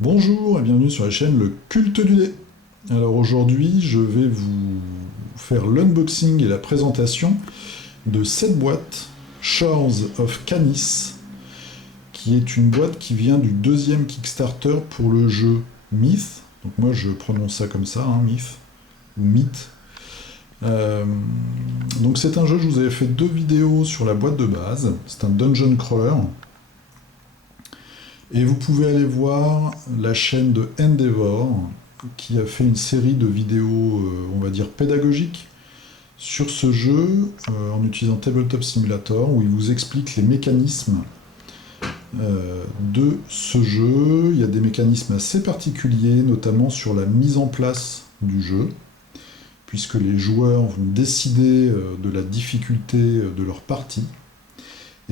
Bonjour et bienvenue sur la chaîne Le Culte du Dé. Alors aujourd'hui, je vais vous faire l'unboxing et la présentation de cette boîte Shores of Canis, qui est une boîte qui vient du deuxième Kickstarter pour le jeu Myth. Donc moi je prononce ça comme ça, hein, Myth ou Myth. Donc c'est un jeu, je vous avais fait 2 vidéos sur la boîte de base. C'est un dungeon crawler. Et vous pouvez aller voir la chaîne de Endeavor, qui a fait une série de vidéos, on va dire, pédagogiques sur ce jeu, en utilisant Tabletop Simulator, où il vous explique les mécanismes de ce jeu. Il y a des mécanismes assez particuliers, notamment sur la mise en place du jeu, puisque les joueurs vont décider de la difficulté de leur partie.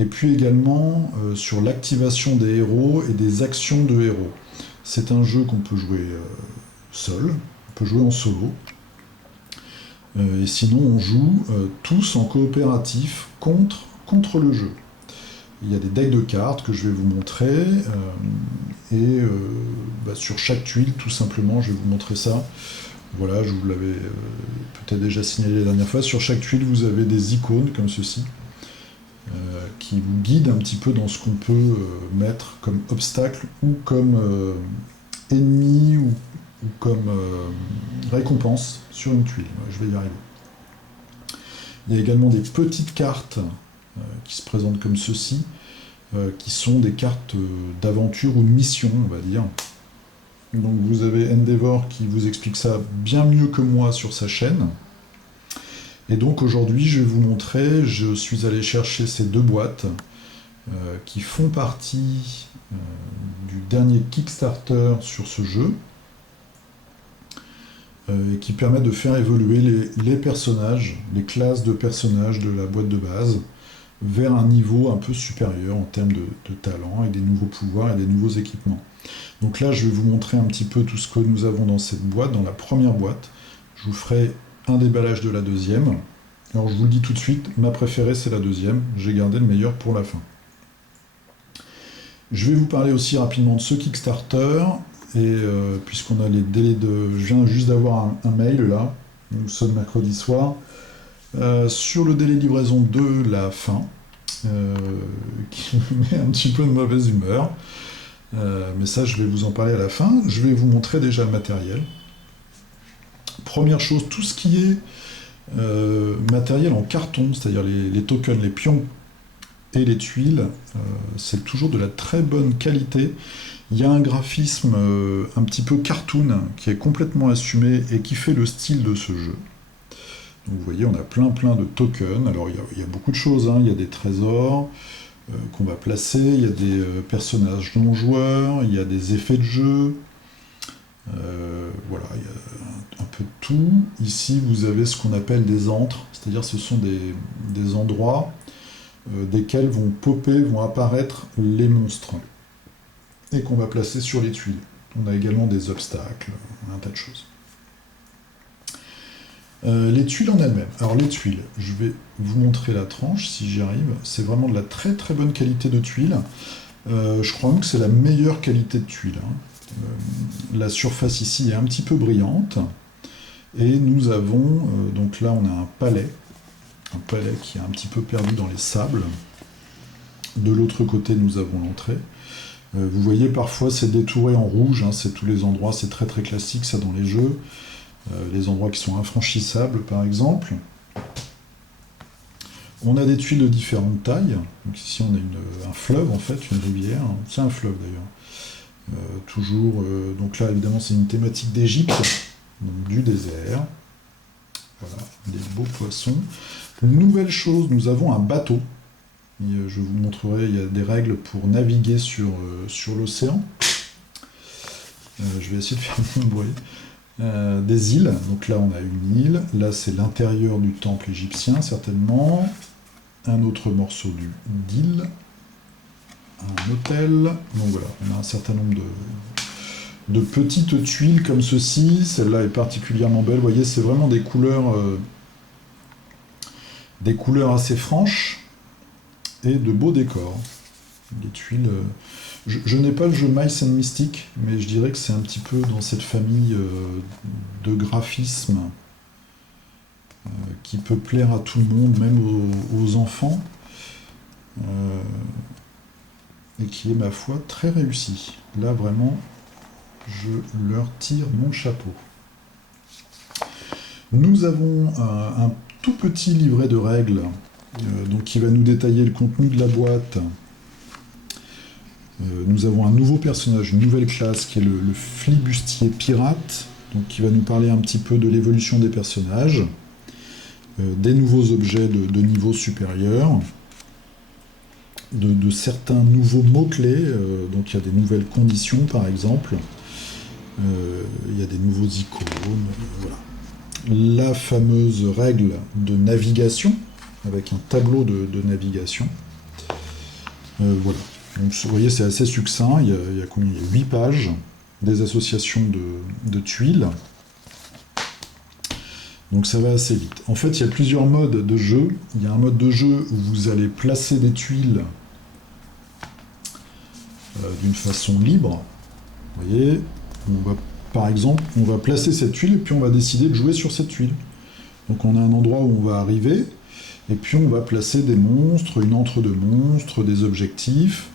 Et puis également sur l'activation des héros et des actions de héros. C'est un jeu qu'on peut jouer seul, on peut jouer en solo. Et sinon on joue tous en coopératif contre le jeu. Il y a des decks de cartes que je vais vous montrer. Sur chaque tuile, tout simplement, je vais vous montrer ça. Voilà, je vous l'avais peut-être déjà signalé la dernière fois. Sur chaque tuile, vous avez des icônes comme ceci. Qui vous guide un petit peu dans ce qu'on peut mettre comme obstacle ou comme ennemi ou comme récompense sur une tuile. Je vais y arriver. Il y a également des petites cartes qui se présentent comme ceci, qui sont des cartes d'aventure ou de mission, on va dire. Donc vous avez Endeavor qui vous explique ça bien mieux que moi sur sa chaîne. Et donc aujourd'hui, je vais vous montrer, je suis allé chercher ces 2 boîtes qui font partie du dernier Kickstarter sur ce jeu et qui permettent de faire évoluer les personnages, les classes de personnages de la boîte de base vers un niveau un peu supérieur en termes de talent et des nouveaux pouvoirs et des nouveaux équipements. Donc là, je vais vous montrer un petit peu tout ce que nous avons dans cette boîte, dans la première boîte. Je vous ferai un déballage de la deuxième. Alors je vous le dis tout de suite, ma préférée c'est la deuxième, j'ai gardé le meilleur pour la fin. Je vais vous parler aussi rapidement de ce Kickstarter, et puisqu'on a les délais de... Je viens juste d'avoir un mail là, nous sommes mercredi soir, sur le délai de livraison de la fin, qui me met un petit peu de mauvaise humeur, mais ça je vais vous en parler à la fin. Je vais vous montrer déjà le matériel. Première chose, tout ce qui est matériel en carton, c'est-à-dire les tokens, les pions et les tuiles, c'est toujours de la très bonne qualité. Il y a un graphisme un petit peu cartoon qui est complètement assumé et qui fait le style de ce jeu. Donc vous voyez, on a plein de tokens. Alors il y a beaucoup de choses, hein. Il y a des trésors qu'on va placer, il y a des personnages non-joueurs, il y a des effets de jeu. Voilà, il y a un peu de tout. Ici, vous avez ce qu'on appelle des antres, c'est-à-dire ce sont des endroits desquels vont apparaître les monstres et qu'on va placer sur les tuiles. On a également des obstacles, un tas de choses. Les tuiles en elles-mêmes. Alors les tuiles, je vais vous montrer la tranche si j'y arrive. C'est vraiment de la très bonne qualité de tuiles. Je crois même que c'est la meilleure qualité de tuiles, hein. La surface ici est un petit peu brillante et nous avons, donc là on a un palais qui est un petit peu perdu dans les sables. De l'autre côté nous avons l'entrée. Vous voyez parfois c'est détouré en rouge, hein, c'est tous les endroits, c'est très classique ça dans les jeux. Les endroits qui sont infranchissables par exemple. On a des tuiles de différentes tailles. Donc ici on a un fleuve en fait, une rivière, c'est un fleuve d'ailleurs. Donc là évidemment c'est une thématique d'Égypte, donc du désert. Voilà, des beaux poissons. Nouvelle chose, nous avons un bateau. Et, je vous montrerai, il y a des règles pour naviguer sur l'océan. Je vais essayer de faire moins de bruit. Des îles, donc là on a une île, là c'est l'intérieur du temple égyptien certainement. Un autre morceau d'île. Un hôtel, donc voilà, on a un certain nombre de petites tuiles comme ceci. Celle-là est particulièrement belle, vous voyez, c'est vraiment des couleurs assez franches et de beaux décors. Les tuiles. Je n'ai pas le jeu Mice and Mystic, mais je dirais que c'est un petit peu dans cette famille de graphisme qui peut plaire à tout le monde, même aux enfants, et qui est, ma foi, très réussi. Là, vraiment, je leur tire mon chapeau. Nous avons un tout petit livret de règles donc qui va nous détailler le contenu de la boîte. Nous avons un nouveau personnage, une nouvelle classe qui est le flibustier pirate, donc qui va nous parler un petit peu de l'évolution des personnages, des nouveaux objets de niveau supérieur, de certains nouveaux mots-clés, donc il y a des nouvelles conditions par exemple, il y a des nouveaux icônes, voilà. La fameuse règle de navigation, avec un tableau de navigation. Voilà. Donc, vous voyez, c'est assez succinct, il y a combien ? Il y a 8 pages, des associations de tuiles. Donc ça va assez vite. En fait, il y a plusieurs modes de jeu. Il y a un mode de jeu où vous allez placer des tuiles d'une façon libre. Vous voyez, par exemple, on va placer cette tuile et puis on va décider de jouer sur cette tuile. Donc on a un endroit où on va arriver, et puis on va placer des monstres, une entre deux monstres, des objectifs.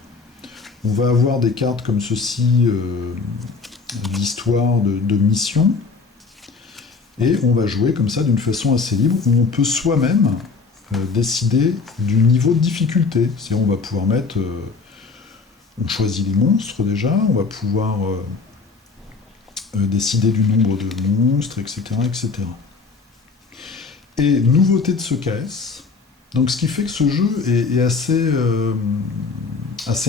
On va avoir des cartes comme ceci, d'histoire, de mission. Et on va jouer comme ça d'une façon assez libre, où on peut soi-même décider du niveau de difficulté. C'est-à-dire on va pouvoir mettre... on choisit les monstres déjà, on va pouvoir décider du nombre de monstres, etc., etc. Et nouveauté de ce KS, donc ce qui fait que ce jeu est assez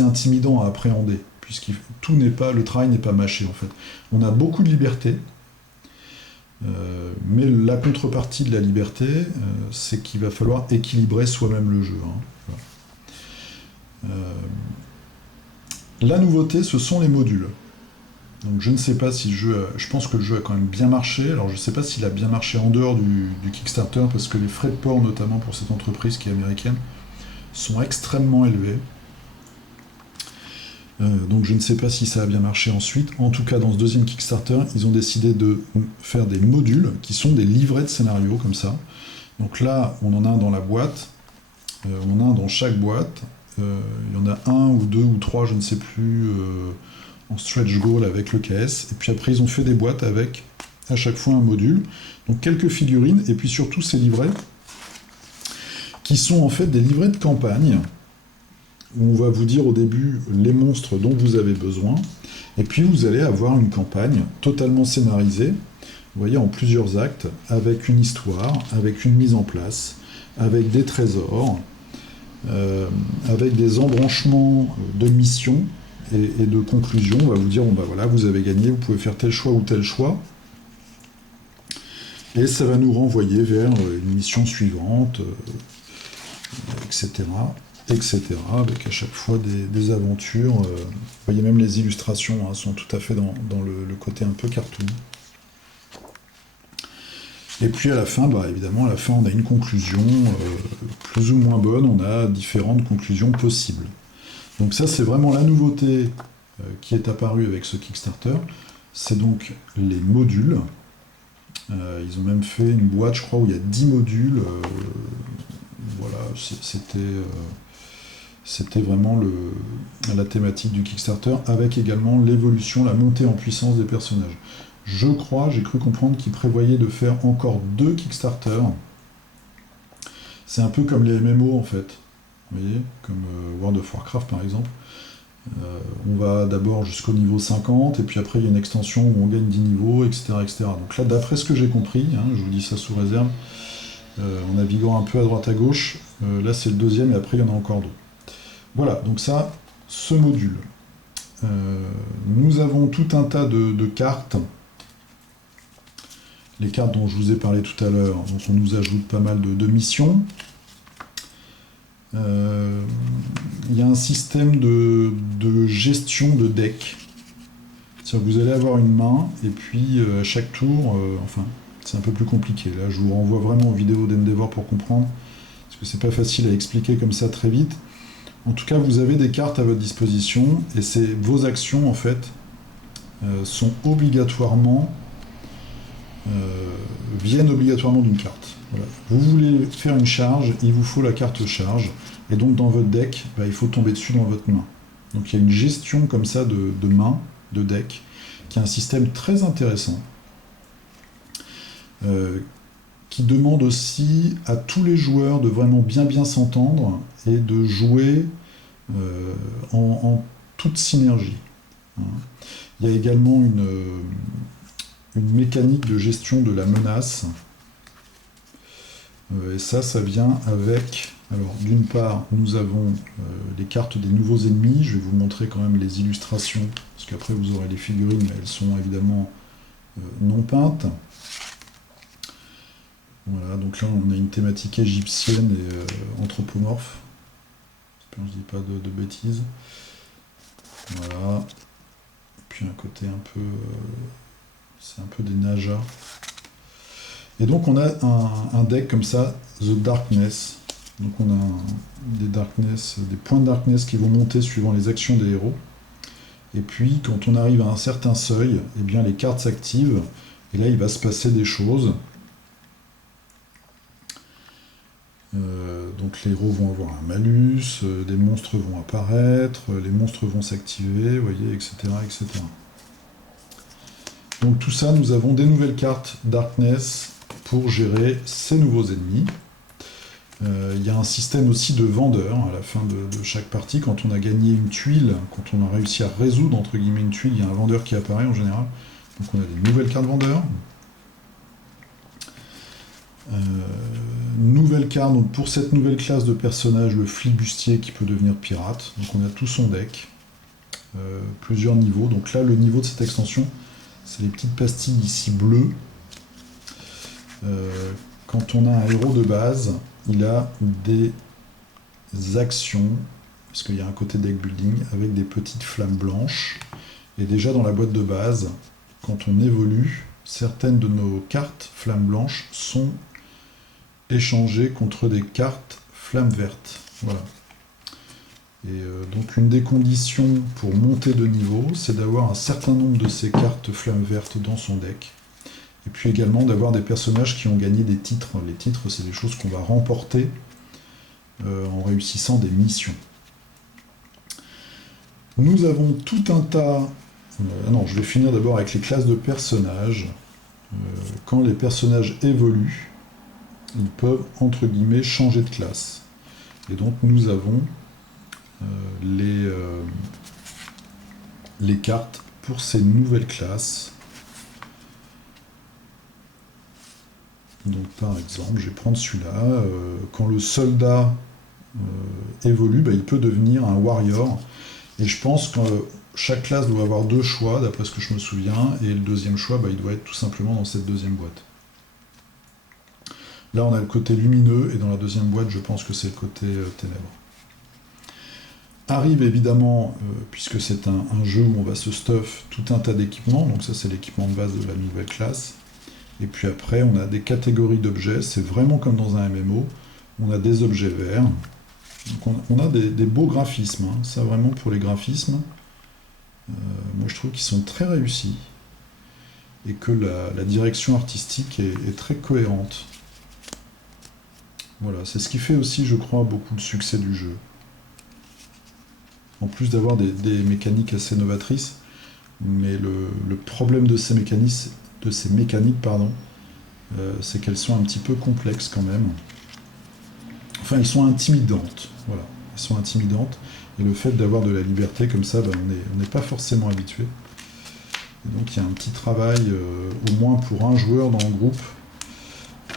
intimidant à appréhender, puisque le travail n'est pas mâché en fait. On a beaucoup de liberté, mais la contrepartie de la liberté, c'est qu'il va falloir équilibrer soi-même le jeu. Voilà. La nouveauté, ce sont les modules. Donc je ne sais pas si je pense que le jeu a quand même bien marché. Alors je ne sais pas s'il a bien marché en dehors du Kickstarter, parce que les frais de port, notamment pour cette entreprise qui est américaine, sont extrêmement élevés. Donc je ne sais pas si ça a bien marché ensuite. En tout cas, dans ce deuxième Kickstarter, ils ont décidé de faire des modules qui sont des livrets de scénarios comme ça. Donc là, on en a un dans la boîte, on en a un dans chaque boîte. Il y en a un ou deux ou trois, je ne sais plus, en stretch goal avec le KS. Et puis après, ils ont fait des boîtes avec à chaque fois un module. Donc quelques figurines et puis surtout ces livrets qui sont en fait des livrets de campagne, où on va vous dire au début les monstres dont vous avez besoin, et puis vous allez avoir une campagne totalement scénarisée, vous voyez, en plusieurs actes, avec une histoire, avec une mise en place, avec des trésors, avec des embranchements de missions et de conclusions. On va vous dire, bon, bah voilà, vous avez gagné, vous pouvez faire tel choix ou tel choix, et ça va nous renvoyer vers une mission suivante, etc., etc., avec à chaque fois des aventures. Vous voyez, même les illustrations sont tout à fait dans le côté un peu cartoon. Et puis à la fin, évidemment, à la fin, on a une conclusion plus ou moins bonne, on a différentes conclusions possibles. Donc ça, c'est vraiment la nouveauté qui est apparue avec ce Kickstarter. C'est donc les modules. Ils ont même fait une boîte, je crois, où il y a 10 modules. Voilà, c'était vraiment la thématique du Kickstarter, avec également l'évolution, la montée en puissance des personnages. Je crois, j'ai cru comprendre qu'ils prévoyaient de faire encore 2 Kickstarter. C'est un peu comme les MMO en fait, vous voyez, comme World of Warcraft par exemple. On va d'abord jusqu'au niveau 50, et puis après il y a une extension où on gagne 10 niveaux, etc. etc. Donc là, d'après ce que j'ai compris, je vous dis ça sous réserve, en naviguant un peu à droite à gauche, là c'est le deuxième, et après il y en a encore 2. Voilà, donc ça, ce module. Nous avons tout un tas de cartes. Les cartes dont je vous ai parlé tout à l'heure, donc on nous ajoute pas mal de missions. Il y a un système de gestion de deck. C'est-à-dire que vous allez avoir une main, et puis à chaque tour, c'est un peu plus compliqué. Là, je vous renvoie vraiment aux vidéos d'Endeavor pour comprendre, parce que c'est pas facile à expliquer comme ça très vite. En tout cas, vous avez des cartes à votre disposition, et vos actions, en fait, sont obligatoirement viennent obligatoirement d'une carte. Voilà. Vous voulez faire une charge, il vous faut la carte charge, et donc dans votre deck, il faut tomber dessus dans votre main. Donc il y a une gestion comme ça de main, de deck, qui est un système très intéressant, qui demande aussi à tous les joueurs de vraiment bien s'entendre et de jouer en toute synergie. Hein. Il y a également une mécanique de gestion de la menace. Et ça vient avec... Alors, d'une part, nous avons les cartes des nouveaux ennemis. Je vais vous montrer quand même les illustrations, parce qu'après vous aurez les figurines, mais elles sont évidemment non peintes. Voilà, donc là on a une thématique égyptienne et anthropomorphe. J'espère que je ne dis pas de bêtises. Voilà. Puis un côté un peu... c'est un peu des najas. Et donc on a un deck comme ça, The Darkness. Donc on a des points de darkness qui vont monter suivant les actions des héros. Et puis quand on arrive à un certain seuil, eh bien les cartes s'activent. Et là il va se passer des choses. Donc les héros vont avoir un malus, des monstres vont apparaître, les monstres vont s'activer, vous voyez, etc., etc. Donc tout ça, nous avons des nouvelles cartes Darkness pour gérer ces nouveaux ennemis. Il y a un système aussi de vendeurs à la fin de chaque partie. Quand on a gagné une tuile, quand on a réussi à résoudre entre guillemets une tuile, il y a un vendeur qui apparaît en général. Donc on a des nouvelles cartes vendeurs. Nouvelle carte, donc pour cette nouvelle classe de personnage, le flibustier qui peut devenir pirate. Donc on a tout son deck, plusieurs niveaux. Donc là, le niveau de cette extension, c'est les petites pastilles ici bleues. Quand on a un héros de base, il a des actions, parce qu'il y a un côté deck building, avec des petites flammes blanches. Et déjà dans la boîte de base, quand on évolue, certaines de nos cartes flammes blanches sont échangées contre des cartes flammes vertes. Voilà. Et donc une des conditions pour monter de niveau, c'est d'avoir un certain nombre de ces cartes flammes vertes dans son deck. Et puis également d'avoir des personnages qui ont gagné des titres. Les titres, c'est des choses qu'on va remporter en réussissant des missions. Nous avons tout un tas... non, je vais finir d'abord avec les classes de personnages. Quand les personnages évoluent, ils peuvent, entre guillemets, changer de classe. Et donc nous avons les cartes pour ces nouvelles classes. Donc par exemple, je vais prendre celui-là. Quand le soldat évolue, il peut devenir un warrior. Et je pense que chaque classe doit avoir deux choix, d'après ce que je me souviens. Et le deuxième choix, il doit être tout simplement dans cette deuxième boîte. Là, on a le côté lumineux, et dans la deuxième boîte, je pense que c'est le côté ténèbres. Arrive évidemment, puisque c'est un jeu où on va se stuff tout un tas d'équipements, donc ça c'est l'équipement de base de la nouvelle classe. Et puis après, on a des catégories d'objets, c'est vraiment comme dans un MMO. On a des objets verts. Donc on a des beaux graphismes, hein. Ça vraiment pour les graphismes, moi je trouve qu'ils sont très réussis. Et que la direction artistique est très cohérente. Voilà, c'est ce qui fait aussi, je crois, beaucoup de succès du jeu. En plus d'avoir des mécaniques assez novatrices, mais le problème de ces mécaniques, c'est qu'elles sont un petit peu complexes quand même. Enfin, elles sont intimidantes. Voilà, elles sont intimidantes. Et le fait d'avoir de la liberté comme ça, on n'est pas forcément habitué. Et donc il y a un petit travail, au moins pour un joueur dans le groupe,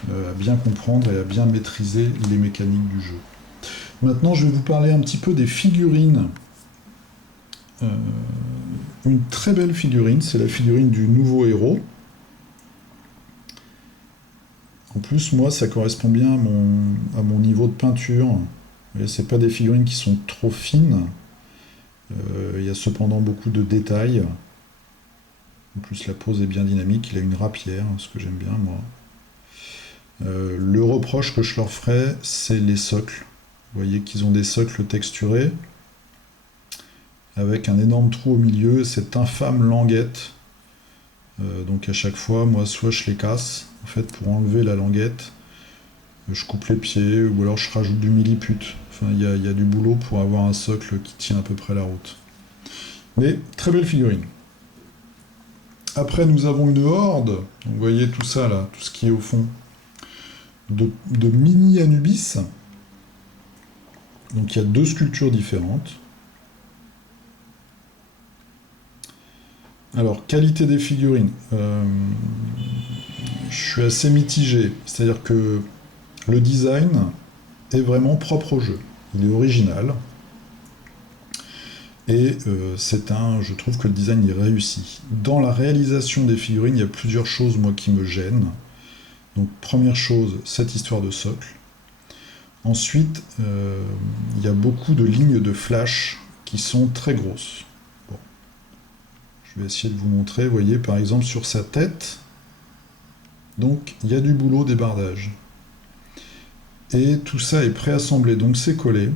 à bien comprendre et à bien maîtriser les mécaniques du jeu. Maintenant, je vais vous parler un petit peu des figurines. Une très belle figurine, c'est la figurine du nouveau héros. En plus, moi, ça correspond bien à mon niveau de peinture. C'est pas des figurines qui sont trop fines. Il y a cependant beaucoup de détails. En plus, la pose est bien dynamique. Il a une rapière, ce que j'aime bien, moi. Le reproche que je leur ferais, c'est les socles. Vous voyez qu'ils ont des socles texturés, avec un énorme trou au milieu, cette infâme languette. Donc à chaque fois, moi, soit je les casse, en fait, pour enlever la languette, je coupe les pieds, ou alors je rajoute du milliput. Enfin, il y a du boulot pour avoir un socle qui tient à peu près la route. Mais très belle figurine. Après, nous avons une horde. Donc, vous voyez tout ça là, tout ce qui est au fond, de mini Anubis. Donc il y a deux sculptures différentes. Alors, qualité des figurines. Je suis assez mitigé. C'est-à-dire que le design est vraiment propre au jeu. Il est original. Et je trouve que le design est réussi. Dans la réalisation des figurines, il y a plusieurs choses, moi, qui me gênent. Donc, première chose, cette histoire de socle. Ensuite, il y a beaucoup de lignes de flash qui sont très grosses. Bon. Je vais essayer de vous montrer. Vous voyez, par exemple, sur sa tête, donc il y a du boulot débardage. Et tout ça est préassemblé, donc c'est collé.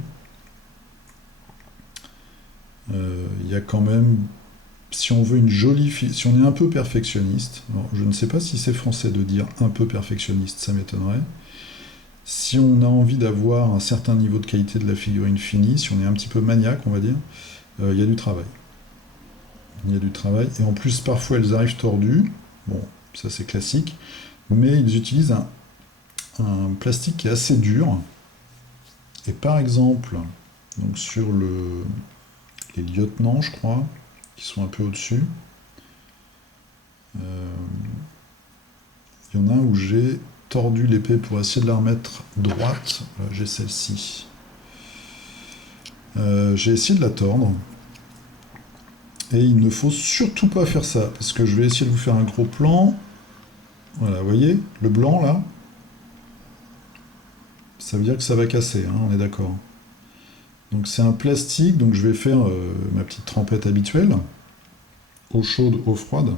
Il y a quand même, si on veut une jolie si on est un peu perfectionniste, alors je ne sais pas si c'est français de dire un peu perfectionniste, ça m'étonnerait. Si on a envie d'avoir un certain niveau de qualité de la figurine finie, si on est un petit peu maniaque, on va dire, il y a du travail. Il y a du travail, et en plus parfois elles arrivent tordues, bon, ça c'est classique, mais ils utilisent un plastique qui est assez dur, et par exemple, donc sur les lieutenants, je crois, qui sont un peu au-dessus, il y en a un où j'ai tordu l'épée pour essayer de la remettre droite. Voilà, j'ai celle-ci. J'ai essayé de la tordre. Et il ne faut surtout pas faire ça, parce que je vais essayer de vous faire un gros plan. Voilà, vous voyez, le blanc là, ça veut dire que ça va casser, hein, on est d'accord. Donc c'est un plastique, donc je vais faire ma petite trempette habituelle, eau chaude, eau froide.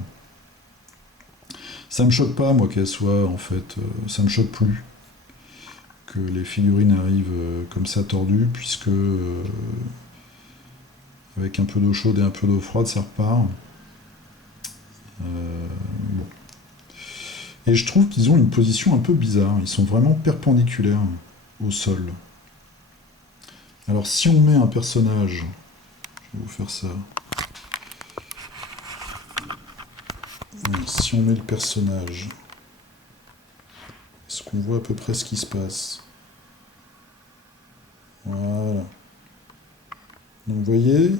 Ça me choque pas, moi, qu'elle soit, en fait, ça me choque plus que les figurines arrivent comme ça tordues, puisque avec un peu d'eau chaude et un peu d'eau froide, ça repart. Bon. Et je trouve qu'ils ont une position un peu bizarre. Ils sont vraiment perpendiculaires au sol. Alors si on met un personnage, je vais vous faire ça. Si on met le personnage, est-ce qu'on voit à peu près ce qui se passe? Voilà. Donc vous voyez,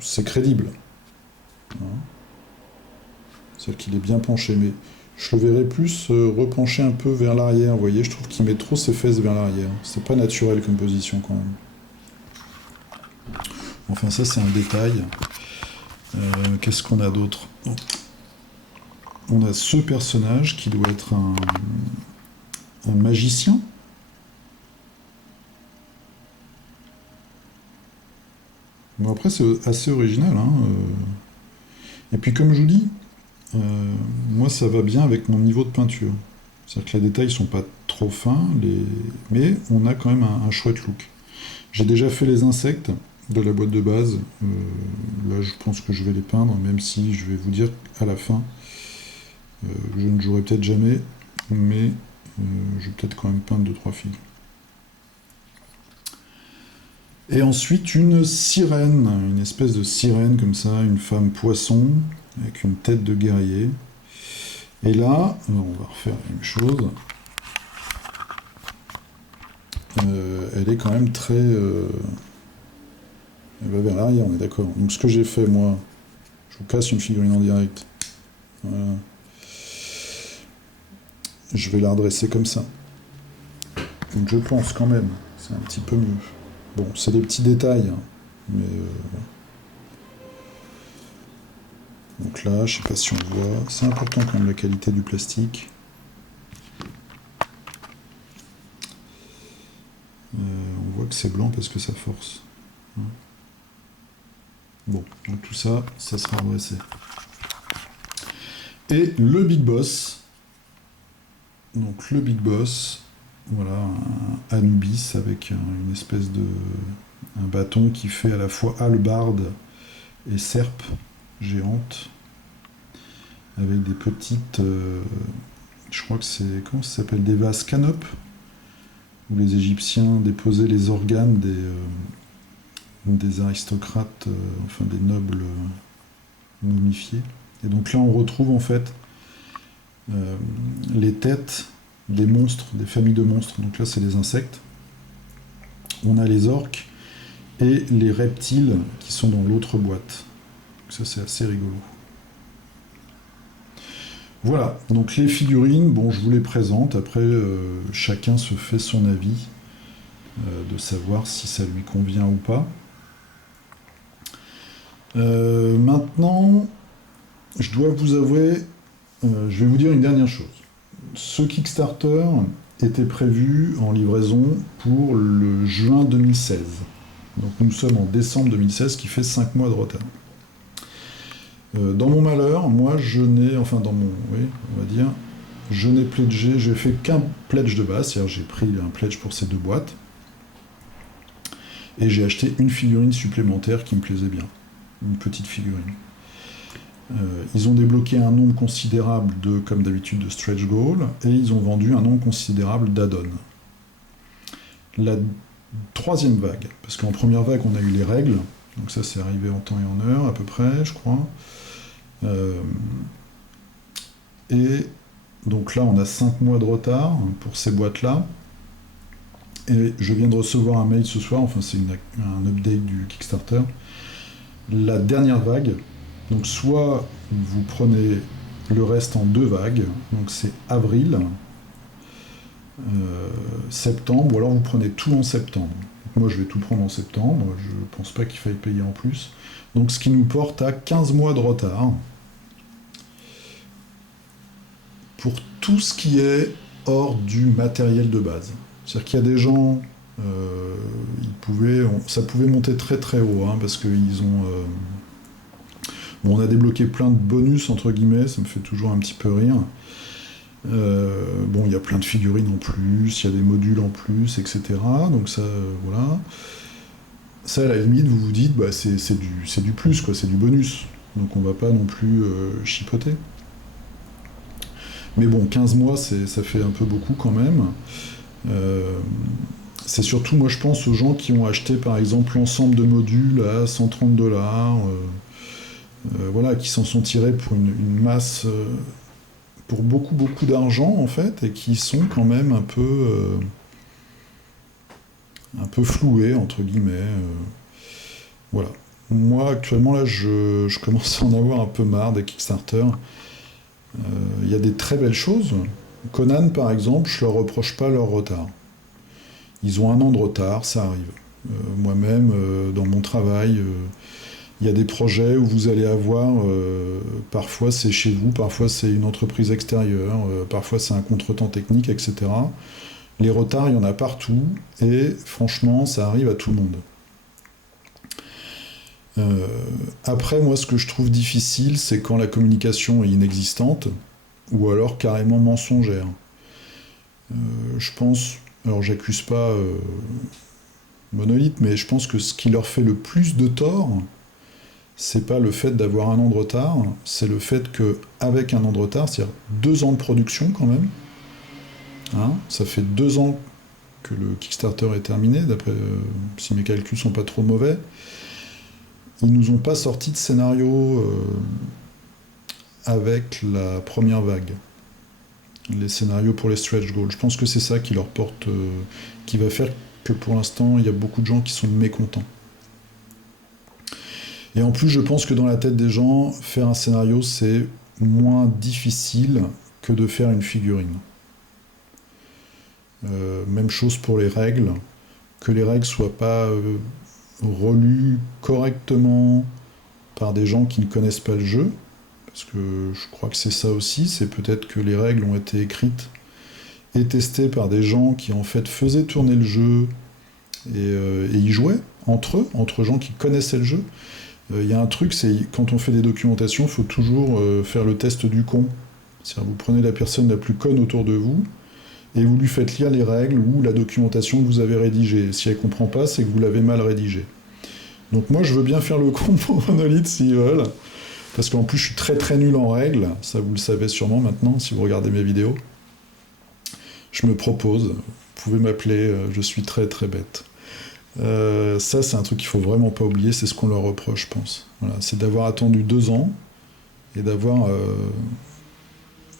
c'est crédible. Hein, c'est-à-dire qu'il est bien penché, mais je le verrais plus repencher un peu vers l'arrière. Vous voyez, je trouve qu'il met trop ses fesses vers l'arrière. C'est pas naturel comme position quand même. Enfin ça c'est un détail. Qu'est-ce qu'on a d'autre? On a ce personnage qui doit être un magicien. Bon après c'est assez original. Hein, Et puis comme je vous dis, moi ça va bien avec mon niveau de peinture. C'est-à-dire que les détails sont pas trop fins, mais on a quand même un chouette look. J'ai déjà fait les insectes de la boîte de base. Là je pense que je vais les peindre, même si je vais vous dire à la fin, je ne jouerai peut-être jamais, mais je vais peut-être quand même peindre 2-3 filles. Et ensuite une sirène, une espèce de sirène comme ça, une femme poisson, avec une tête de guerrier. Et là, on va refaire la même chose. Elle est quand même très... elle va vers l'arrière, on est d'accord. Donc ce que j'ai fait, moi, je vous casse une figurine en direct. Voilà. Je vais la redresser comme ça. Donc je pense quand même, c'est un petit peu mieux. Bon, c'est des petits détails, hein, mais... Donc là, je sais pas si on voit, c'est important quand même la qualité du plastique. On voit que c'est blanc parce que ça force. Hein. Bon, donc tout ça, ça sera redressé. Et le Big Boss. Donc le Big Boss, voilà, un Anubis avec une espèce de un bâton qui fait à la fois hallebarde et serpe géante, avec des petites, je crois que c'est, comment ça s'appelle, des vases canopes, où les Égyptiens déposaient les organes des aristocrates, enfin des nobles momifiés. Et donc là, on retrouve en fait euh, les têtes des monstres, des familles de monstres. Donc là, c'est les insectes. On a les orques et les reptiles qui sont dans l'autre boîte. Donc ça, c'est assez rigolo. Voilà, donc les figurines, bon, je vous les présente. Après, chacun se fait son avis de savoir si ça lui convient ou pas. Maintenant, je dois vous avouer, je vais vous dire une dernière chose. Ce Kickstarter était prévu en livraison pour le juin 2016. Donc nous sommes en décembre 2016, ce qui fait 5 mois de retard. Dans mon malheur, moi je n'ai, enfin dans mon, oui, on va dire, je n'ai pledgé, j'ai fait qu'un pledge de base, c'est-à-dire j'ai pris un pledge pour ces 2 boîtes, et j'ai acheté une figurine supplémentaire qui me plaisait bien, une petite figurine. Ils ont débloqué un nombre considérable de, comme d'habitude, de stretch goals, et ils ont vendu un nombre considérable d'add-ons. La troisième vague, parce qu'en première vague on a eu les règles, donc ça c'est arrivé en temps et en heure à peu près, je crois. Et donc là on a 5 mois de retard pour ces boîtes-là. Et je viens de recevoir un mail ce soir, enfin c'est un update du Kickstarter. La dernière vague, donc soit vous prenez le reste en 2 vagues, donc c'est avril, septembre, ou alors vous prenez tout en septembre. Donc moi je vais tout prendre en septembre, je pense pas qu'il faille payer en plus. Donc ce qui nous porte à 15 mois de retard pour tout ce qui est hors du matériel de base. C'est-à-dire qu'il y a des gens, ça pouvait monter très très haut, hein, parce qu'ils ont... bon, on a débloqué plein de bonus, entre guillemets, ça me fait toujours un petit peu rire. Bon, il y a plein de figurines en plus, il y a des modules en plus, etc. Donc ça, voilà. Ça, à la limite, vous vous dites, bah, c'est du plus, quoi, c'est du bonus. Donc on va pas non plus chipoter. Mais bon, 15 mois, ça fait un peu beaucoup quand même. C'est surtout, moi je pense aux gens qui ont acheté par exemple l'ensemble de modules à 130$, voilà, qui s'en sont tirés pour une masse, pour beaucoup beaucoup d'argent en fait, et qui sont quand même un peu floués entre guillemets. Voilà. Moi actuellement là, je commence à en avoir un peu marre des Kickstarter. Il y a des très belles choses. Conan par exemple, je leur reproche pas leur retard. Ils ont 1 an de retard, ça arrive. Moi-même, dans mon travail, il y a des projets où vous allez avoir, parfois c'est chez vous, parfois c'est une entreprise extérieure, parfois c'est un contretemps technique, etc. Les retards, il y en a partout, et franchement, ça arrive à tout le monde. Après, moi, ce que je trouve difficile, c'est quand la communication est inexistante, ou alors carrément mensongère. Je pense, alors j'accuse pas Monolith, mais je pense que ce qui leur fait le plus de tort, c'est pas le fait d'avoir 1 an de retard, c'est le fait qu'avec 1 an de retard, c'est-à-dire 2 ans de production quand même, hein, ça fait 2 ans que le Kickstarter est terminé, d'après si mes calculs sont pas trop mauvais, ils nous ont pas sorti de scénario avec la première vague. Les scénarios pour les stretch goals. Je pense que c'est ça qui leur porte, qui va faire que pour l'instant, il y a beaucoup de gens qui sont mécontents. Et en plus, je pense que dans la tête des gens, faire un scénario, c'est moins difficile que de faire une figurine. Même chose pour les règles, que les règles soient pas relues correctement par des gens qui ne connaissent pas le jeu, parce que je crois que c'est ça aussi, c'est peut-être que les règles ont été écrites et testées par des gens qui en fait faisaient tourner le jeu et y jouaient entre gens qui connaissaient le jeu. Il y a un truc, c'est quand on fait des documentations, il faut toujours faire le test du con. C'est-à-dire vous prenez la personne la plus conne autour de vous, et vous lui faites lire les règles ou la documentation que vous avez rédigée. Si elle ne comprend pas, c'est que vous l'avez mal rédigée. Donc moi, je veux bien faire le con pour Monolith s'ils veulent, parce qu'en plus, je suis très très nul en règles, ça vous le savez sûrement maintenant, si vous regardez mes vidéos. Je me propose, vous pouvez m'appeler, je suis très très bête. Ça, c'est un truc qu'il faut vraiment pas oublier, c'est ce qu'on leur reproche, je pense. Voilà, c'est d'avoir attendu 2 ans et d'avoir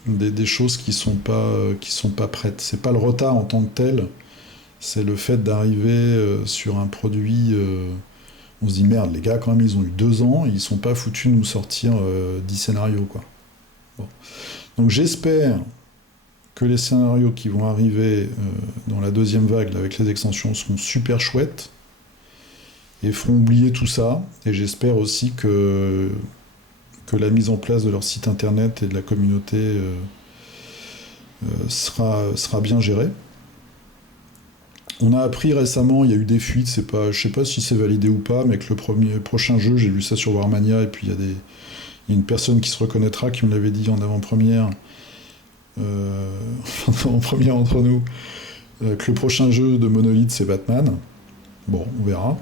des choses qui sont pas prêtes. C'est pas le retard en tant que tel, c'est le fait d'arriver sur un produit. On se dit merde, les gars, quand même, ils ont eu 2 ans, et ils sont pas foutus de nous sortir 10 scénarios, quoi. Bon. Donc j'espère que les scénarios qui vont arriver dans la deuxième vague là, avec les extensions seront super chouettes et feront oublier tout ça. Et j'espère aussi que la mise en place de leur site internet et de la communauté sera bien gérée. On a appris récemment, il y a eu des fuites, je sais pas si c'est validé ou pas, mais que le prochain jeu, j'ai vu ça sur Warmania, et puis il y a une personne qui se reconnaîtra qui me l'avait dit en avant-première, en première entre nous, que le prochain jeu de Monolith c'est Batman. Bon, on verra.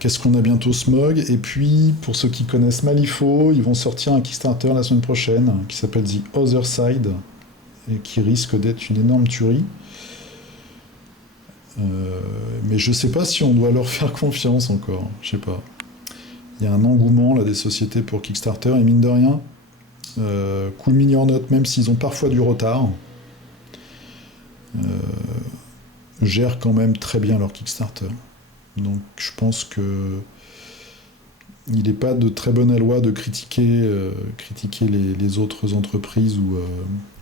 Qu'est-ce qu'on a bientôt? Smog. Et puis, pour ceux qui connaissent Malifaux, ils vont sortir un Kickstarter la semaine prochaine qui s'appelle The Other Side et qui risque d'être une énorme tuerie. Mais je sais pas si on doit leur faire confiance encore. Je sais pas. Il y a un engouement là des sociétés pour Kickstarter et mine de rien, Cool Mini or Not, même s'ils ont parfois du retard, gèrent quand même très bien leur Kickstarter. Donc je pense que il n'est pas de très bonne loi de critiquer les autres entreprises ou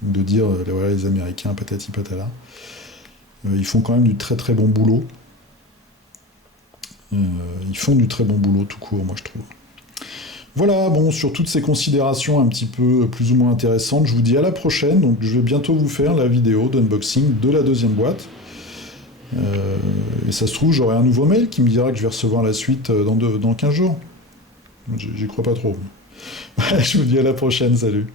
de dire voilà les Américains patati patala. Ils font quand même du très très bon boulot. Ils font du très bon boulot tout court, moi je trouve. Voilà, bon, sur toutes ces considérations un petit peu plus ou moins intéressantes, je vous dis à la prochaine. Donc je vais bientôt vous faire la vidéo d'unboxing de la deuxième boîte. Et ça se trouve, j'aurai un nouveau mail qui me dira que je vais recevoir la suite dans 15 jours. J'y crois pas trop. Je vous dis à la prochaine, salut.